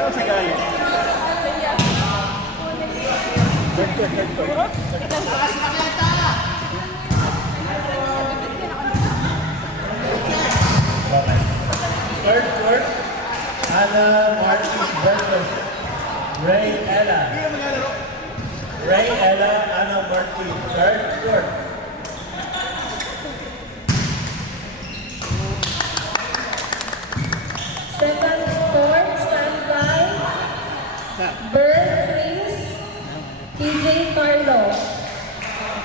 Ano sa galing? Third court, Anna Martis versus Ray Ella. Ray Ella, Anna Martis, third court. Second court, standby. Bird Chris, TJ Carlo.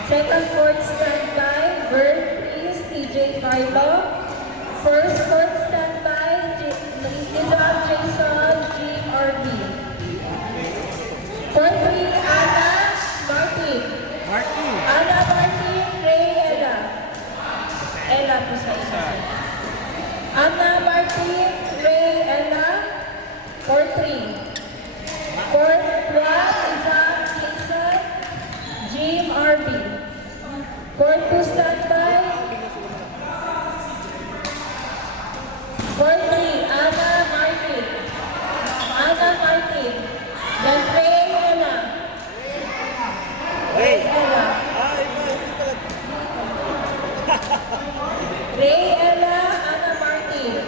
Second court, standby. Bird Chris, TJ Carlo. First court, standby. Izal Jason, Jim RB. Court 3, Anna Martin. Anna Martin, Ray Ella. Ella po sa isa. Anna Martin, Ray Ella. Court 3. Court 1, Izal Jason, Jim RB. Court 2, standby. Court 3, Anna Martin. Anna Martin. Then Ray Ella. Ray Ella. Ray Ella, Anna Martin.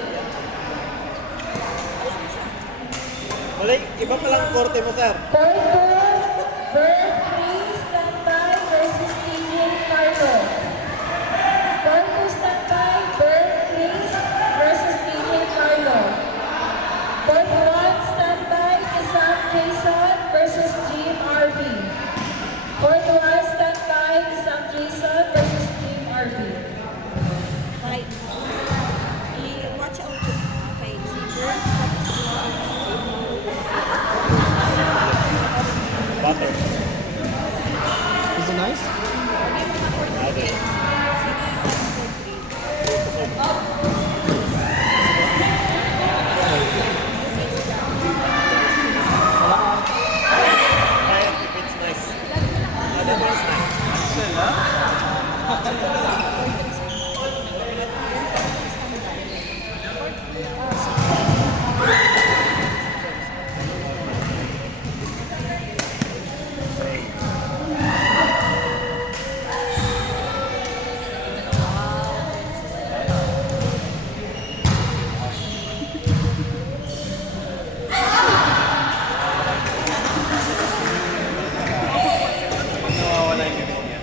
Wala, iba palang korte mo, sir. Court 2, Bird 3, standby versus TJ Carlo. Court 2, standby, Bird 3 versus TJ Carlo. Court 1, standby, Isam Jason versus Jim RB. Court 1, standby, Isam Jason versus Jim RB. Right. I-watch out kay Caesar. Butter. Is it nice? If it's nice. Whatever is nice. Nawawala yung bibig niya.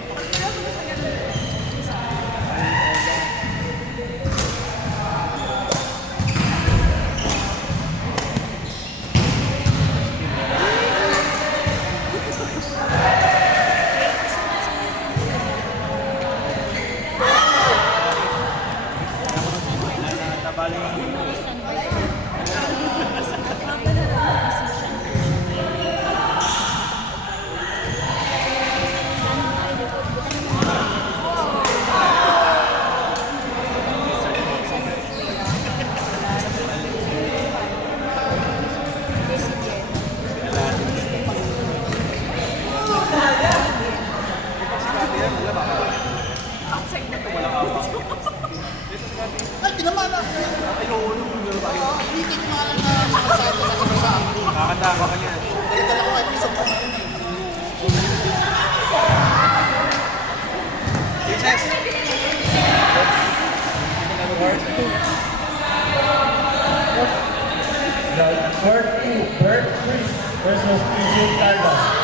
Nabali yung kakanda ka niya. Jesus! Court 2, Bird Chris versus TJ Carlo.